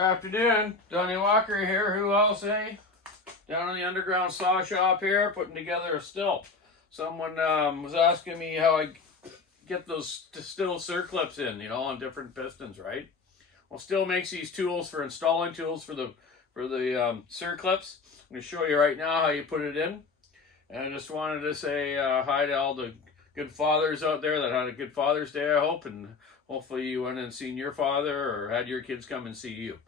Afternoon, Donny Walker here. Who else, eh? Down in the underground saw shop here, putting together a still. Someone was asking me how I get those still circlips in, on different pistons, right? Well, Stihl makes these tools for installing tools for the circlips. I'm going to show you right now how you put it in. And I just wanted to say hi to all the good fathers out there that had a good Father's Day, I hope, and hopefully you went and seen your father or had your kids come and see you.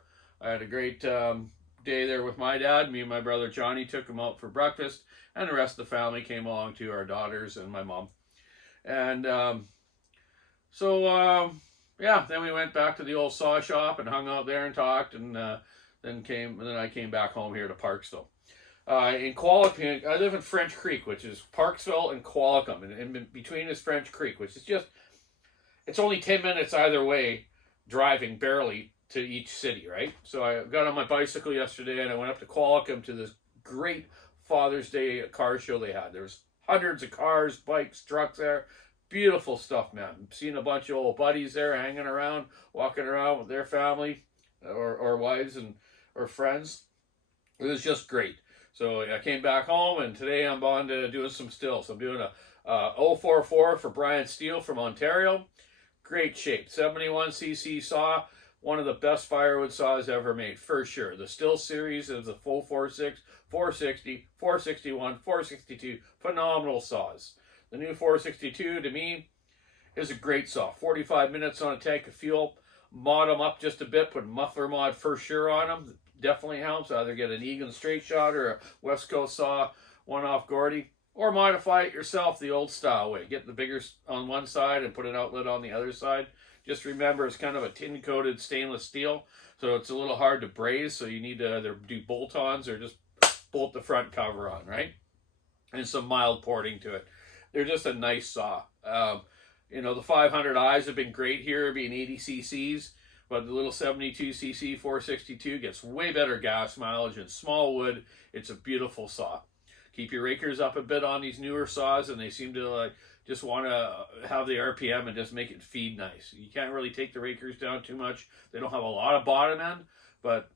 I had a great day there with my dad. Me and my brother Johnny took him out for breakfast, and the rest of the family came along too, our daughters and my mom. And yeah, then we went back to the old saw shop and hung out there and talked, and then I came back home here to Parksville. In Qualicum, I live in French Creek, which is Parksville and Qualicum, and in between is French Creek, which is it's only 10 minutes either way, driving barely to each city, right? So I got on my bicycle yesterday and I went up to Qualicum to this great Father's Day car show they had. There was hundreds of cars, bikes, trucks there. Beautiful stuff, man. Seen a bunch of old buddies there hanging around, walking around with their family or wives or friends. It was just great. So I came back home, and today I'm on to doing some stills. I'm doing a 044 for Bryan stihl from Ontario. Great shape. 71cc saw. One of the best firewood saws ever made, for sure. The Stihl series is the full 4.6, 460, 461, 462. Phenomenal saws. The new 462, to me, is a great saw. 45 minutes on a tank of fuel. Mod them up just a bit. Put muffler mod for sure on them. Definitely helps. Either get an Egan straight shot or a West Coast saw, one off Gordy. Or modify it yourself the old style way. Get the bigger on one side and put an outlet on the other side. Just remember, it's kind of a tin-coated stainless steel, so it's a little hard to braze, so you need to either do bolt-ons or just bolt the front cover on, right? And some mild porting to it. They're just a nice saw. The 500Is have been great here, being 80 cc's, but the little 72cc 462 gets way better gas mileage and small wood. It's a beautiful saw. Keep your rakers up a bit on these newer saws, and they seem to just want to have the RPM and just make it feed nice. You can't really take the rakers down too much. They don't have a lot of bottom end, but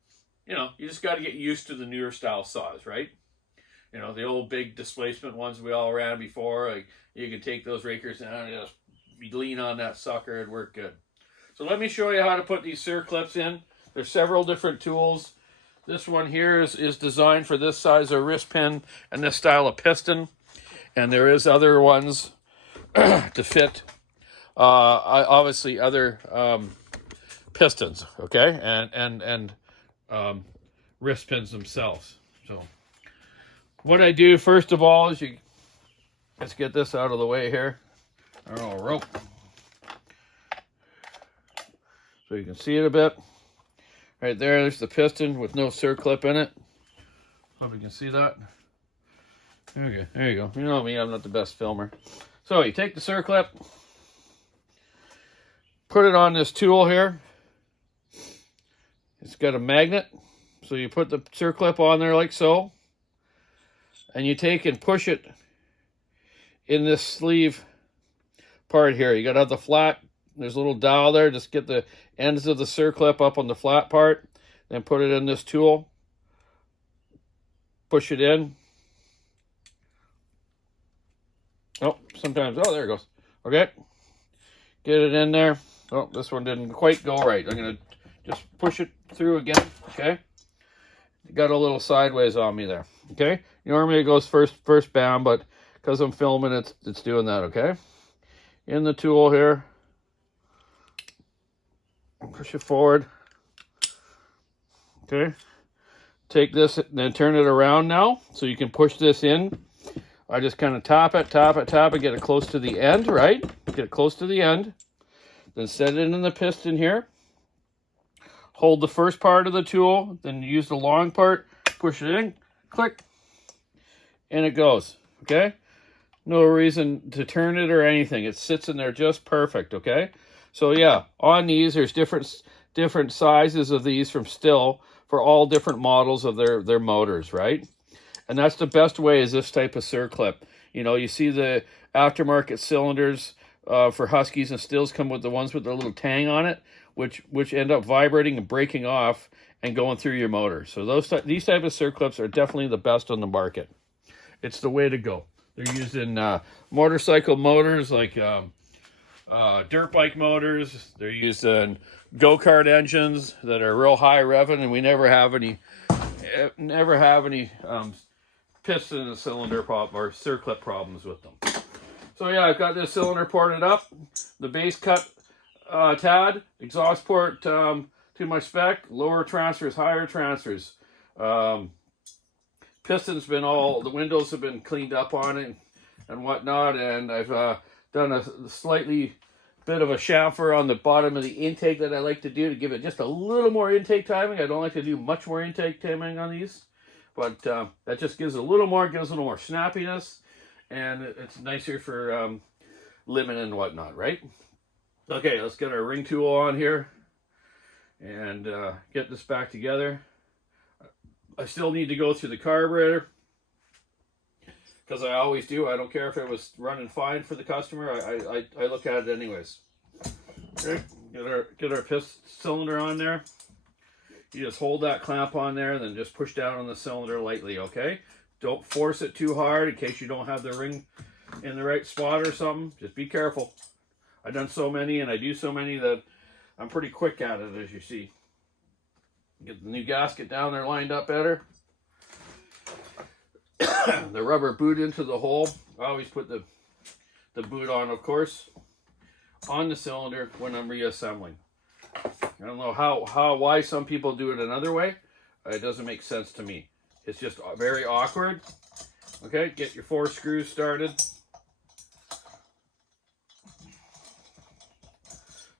you just got to get used to the newer style saws, right? The old big displacement ones we all ran before, you can take those rakers down and just lean on that sucker and work good. So let me show you how to put these circlips in. There's several different tools. This one here is designed for this size of wrist pin and this style of piston. And there is other ones to fit, obviously other pistons, okay? And wrist pins themselves. So what I do, first of all, is let's get this out of the way here. I don't know, a rope. So you can see it a bit. Right there's the piston with no circlip in it. Hope you can see that. Okay, there you go. You know me, I'm not the best filmer. So you take the circlip, put it on this tool here. It's got a magnet. So you put the circlip on there like so. And you take and push it in this sleeve part here. You got to have the flat. There's a little dowel there. Just get the ends of the circlip up on the flat part. Then put it in this tool. Push it in. Oh, sometimes. Oh, there it goes. Okay. Get it in there. Oh, this one didn't quite go right. I'm going to just push it through again. Okay. Got a little sideways on me there. Okay. Normally it goes first bam, but because I'm filming, it's doing that. Okay. In the tool here. Push it forward. Okay. Take this and then turn it around now so you can push this in. I just kind of tap it, get it close to the end, right? Get it close to the end. Then set it in the piston here. Hold the first part of the tool, then use the long part, push it in, click, and it goes, okay? No reason to turn it or anything. It sits in there just perfect, okay? So yeah, on these, there's different sizes of these from Stihl for all different models of their motors, right? And that's the best way is this type of circlip. You see the aftermarket cylinders for Huskies and Stihls come with the ones with the little tang on it. which end up vibrating and breaking off and going through your motor. So these type of circlips are definitely the best on the market. It's the way to go. They're used in motorcycle motors, like dirt bike motors. They're used in go-kart engines that are real high revving, and we never have any piston in the cylinder problem or circlip problems with them. So yeah, I've got this cylinder ported up, the base cut tad, exhaust port to my spec, lower transfers, higher transfers. Piston's been the windows have been cleaned up on it and whatnot, and I've done a slightly bit of a chamfer on the bottom of the intake that I like to do to give it just a little more intake timing. I don't like to do much more intake timing on these, but that just gives a little more snappiness, and it's nicer for limit and whatnot, right? Okay, let's get our ring tool on here and get this back together. I still need to go through the carburetor, because I always do. I don't care if it was running fine for the customer. I look at it anyways. Okay, get our piston cylinder on there. You just hold that clamp on there, and then just push down on the cylinder lightly, okay? Don't force it too hard in case you don't have the ring in the right spot or something. Just be careful. I've done so many, and I do so many that I'm pretty quick at it, as you see. Get the new gasket down there lined up better. The rubber boot into the hole. I always put the boot on, of course, on the cylinder when I'm reassembling. I don't know why some people do it another way. It doesn't make sense to me. It's just very awkward. Okay, get your 4 screws started.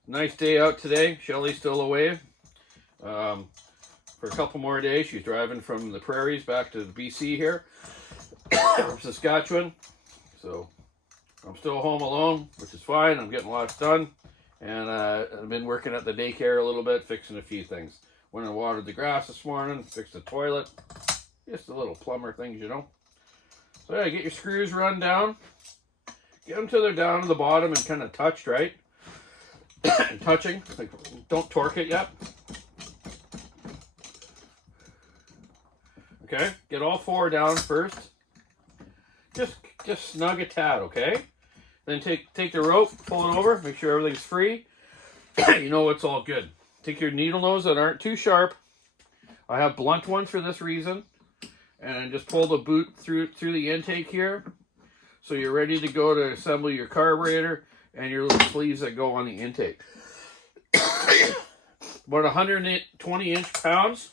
Nice day out today. Shelly's still away for a couple more days. She's driving from the prairies back to BC here, from Saskatchewan. So I'm still home alone, which is fine. I'm getting lots done. And I've been working at the daycare a little bit, fixing a few things. Went and watered the grass this morning, fixed the toilet. Just the little plumber things, you know. So yeah, get your screws run down. Get them till they're down to the bottom and kind of touched, right? And touching, like, don't torque it yet. Okay, get all 4 down first. Just snug a tad, okay? Then take the rope, pull it over, make sure everything's free. You know it's all good. Take your needle nose that aren't too sharp. I have blunt ones for this reason. And just pull the boot through the intake here. So you're ready to go to assemble your carburetor and your little sleeves that go on the intake. About 120 pounds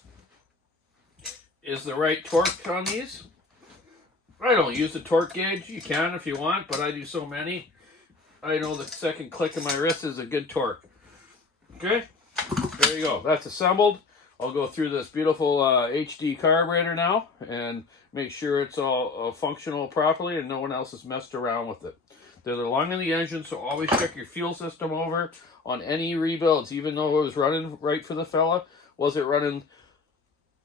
is the right torque on these. I don't use the torque gauge. You can if you want, but I do so many. I know the second click of my wrist is a good torque. Okay, there you go. That's assembled. I'll go through this beautiful HD carburetor now and make sure it's all functional properly and no one else has messed around with it. They're the lung in the engine, so always check your fuel system over on any rebuilds, even though it was running right for the fella. Was it running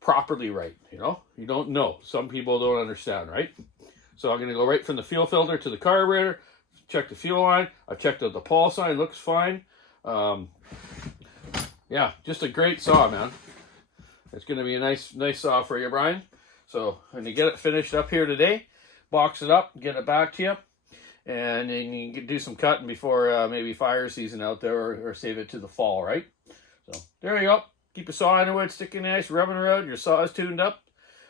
properly right? You know, you don't know. Some people don't understand, right? So I'm going to go right from the fuel filter to the carburetor, check the fuel line. I've checked out the Paul sign, looks fine. Yeah, just a great saw, man. It's going to be a nice saw for you, Bryan. So I'm going to get it finished up here today, box it up, get it back to you. And then you can do some cutting before maybe fire season out there, or save it to the fall, right? So there you go. Keep your saw in the wood, sticking nice, rubbing around. Your saw is tuned up.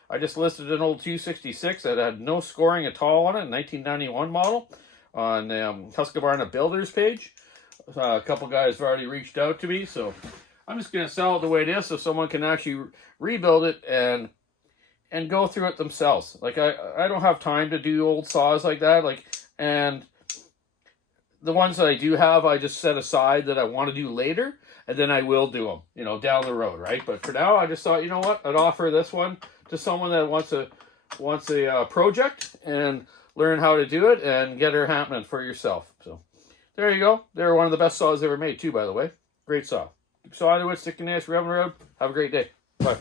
I just listed an old 266 that had no scoring at all on it, 1991 model, on the Husqvarna Builders page. A couple guys have already reached out to me, so I'm just going to sell it the way it is so someone can actually rebuild it and go through it themselves. Like, I don't have time to do old saws like that. And the ones that I do have, I just set aside that I want to do later, and then I will do them, you know, down the road, right? But for now, I just thought, you know what, I'd offer this one to someone that wants a project and learn how to do it and get her happening for yourself. So there you go. They're one of the best saws ever made too, by the way. Great saw. Keep sawing wood, sticking ass, rubbing around. Have a great day. Bye.